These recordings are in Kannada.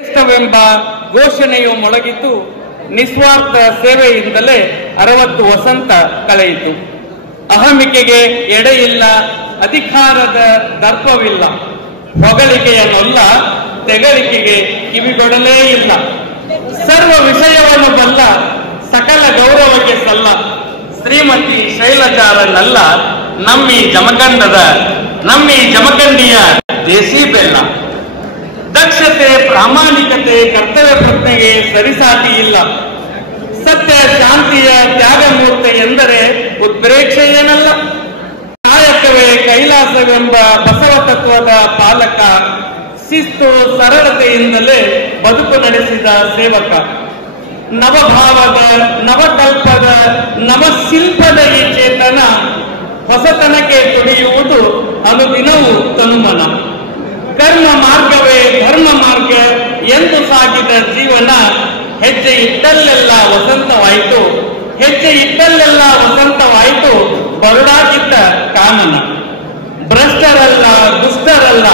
ಶ್ರೇಷ್ಠವೆಂಬ ಘೋಷಣೆಯು ಮೊಳಗಿತು. ನಿಸ್ವಾರ್ಥ ಸೇವೆಯಿಂದಲೇ 60 ವಸಂತ ಕಳೆಯಿತು. ಅಹಮಿಕೆಗೆ ಎಡೆಯಿಲ್ಲ, ಅಧಿಕಾರದ ದರ್ಪವಿಲ್ಲ, ಹೊಗಳಿಕೆಯನ್ನೊಲ್ಲ, ತೆಗಳಿಕೆಗೆ ಕಿವಿಗೊಡಲೇ ಇಲ್ಲ. ಸರ್ವ ವಿಷಯವನ್ನು ಬಲ್ಲ, ಸಕಲ ಗೌರವಕ್ಕೆ ಸಲ್ಲ, ಶ್ರೀಮತಿ ಶೈಲಜಾರನ್ನಲ್ಲ ನಮ್ಮಿ ಜಮಖಂಡಿಯ ದೇಸಿ ಬೆಲ್ಲ. ದಕ್ಷತೆ, ಪ್ರಾಮಾಣಿಕತೆ, ಕರ್ತವ್ಯ ಪ್ರಜ್ಞೆಗೆ ಸರಿಸಾಟಿ ಇಲ್ಲ. ಸತ್ಯ, ಶಾಂತಿಯ ತ್ಯಾಗಮೂರ್ತಿ ಎಂದರೆ ಉತ್ಪ್ರೇಕ್ಷೆ ಏನಲ್ಲ. ಕಾಯಕವೇ ಕೈಲಾಸವೆಂಬ ಬಸವ ತತ್ವದ ಪಾಲಕ, ಶಿಸ್ತು ಸರಳತೆಯಿಂದಲೇ ಬದುಕು ನಡೆಸಿದ ಸೇವಕ. ನವಭಾವದ, ನವಕಲ್ಪದ, ನವಶಿಲ್ಪದ ಈ ಚೇತನ ಹೊಸತನಕ್ಕೆ ತುಡಿಯುವುದು ಅನುದಿನವೂ ತನುಮನ. ಕರ್ಮ ಮಾರ್ಗವೇ ಧರ್ಮ ಮಾರ್ಗ ಎಂದು ಸಾಗಿದ ಜೀವನ ಹೆಜ್ಜೆ ಇಟ್ಟಲ್ಲೆಲ್ಲ ವಸಂತವಾಯಿತು. ಹೆಜ್ಜೆ ಇಟ್ಟಲ್ಲೆಲ್ಲ ವಸಂತವಾಯಿತು ಬರುಡಾಗಿದ್ದ ಕಾನನ. ಭ್ರಷ್ಟರಲ್ಲ, ದುಷ್ಟರಲ್ಲ,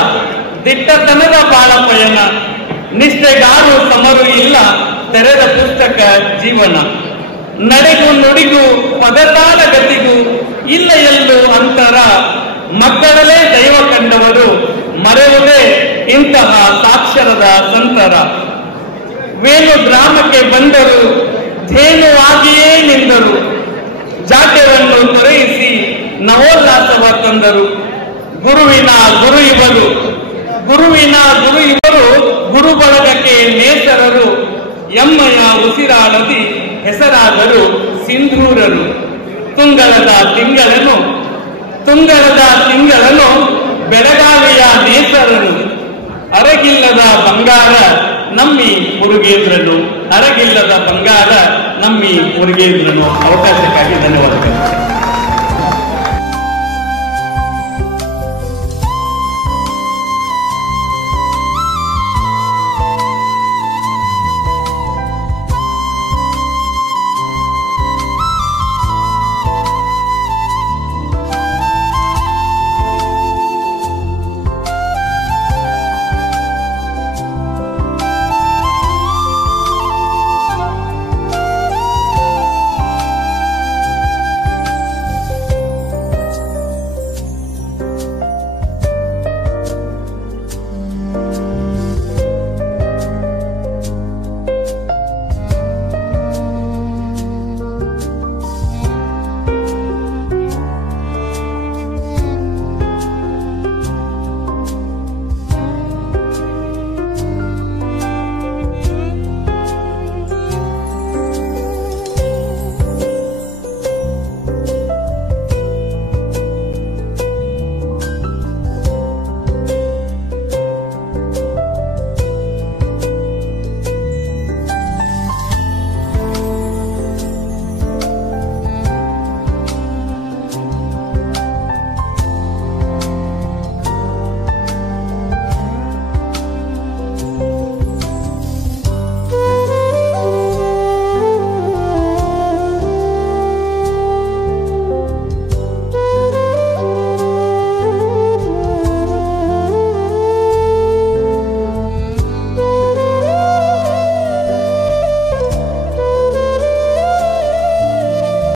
ದಿಟ್ಟತನದ ಬಾಳ ಪಯಣ. ನಿಷ್ಠೆಗಾರು ಸಮರು ಇಲ್ಲ, ತೆರೆದ ಪುಸ್ತಕ ಜೀವನ. ನಡೆಗೂ ನುಡಿಗೂ ಪದತಾಳ ಗತಿಗೂ ಇಲ್ಲ ಎಲ್ಲೂ ಅಂತರ. ಮಕ್ಕಳಲ್ಲೇ ದೈವ ಕಂಡವರು, ಮರೆಯುವುದೇ ಇಂತಹ ಸಾಕ್ಷರದ ಸಂತರ. ವೇಲು ಗ್ರಾಮಕ್ಕೆ ಬಂದರು, ಧೇನುವಾಗಿಯೇ ನಿಂದರು. ಜಾತ್ಯವನ್ನು ತೊರೆಯಿಸಿ ನವೋಲ್ಲಾಸವ ತಂದರು. ಗುರುವಿನ ಗುರು ಇವರು, ಗುರು ಬಳಗಕ್ಕೆ ನೇಸರರು. ಎಮ್ಮಯ ಉಸಿರಾಡದಿ ಹೆಸರಾದರು ಸಿಂಧೂರರು. ತುಂಗರದ ತಿಂಗಳನ್ನು ಬೆಳಗಾವಿಯ ನೇಸರರು. ಅರಗಿಲ್ಲದ ಬಂಗಾರ ನಮ್ಮಿ ಮುರುಗೇಂದ್ರನು. ಅವಕಾಶಕ್ಕಾಗಿ ಧನ್ಯವಾದಗಳು.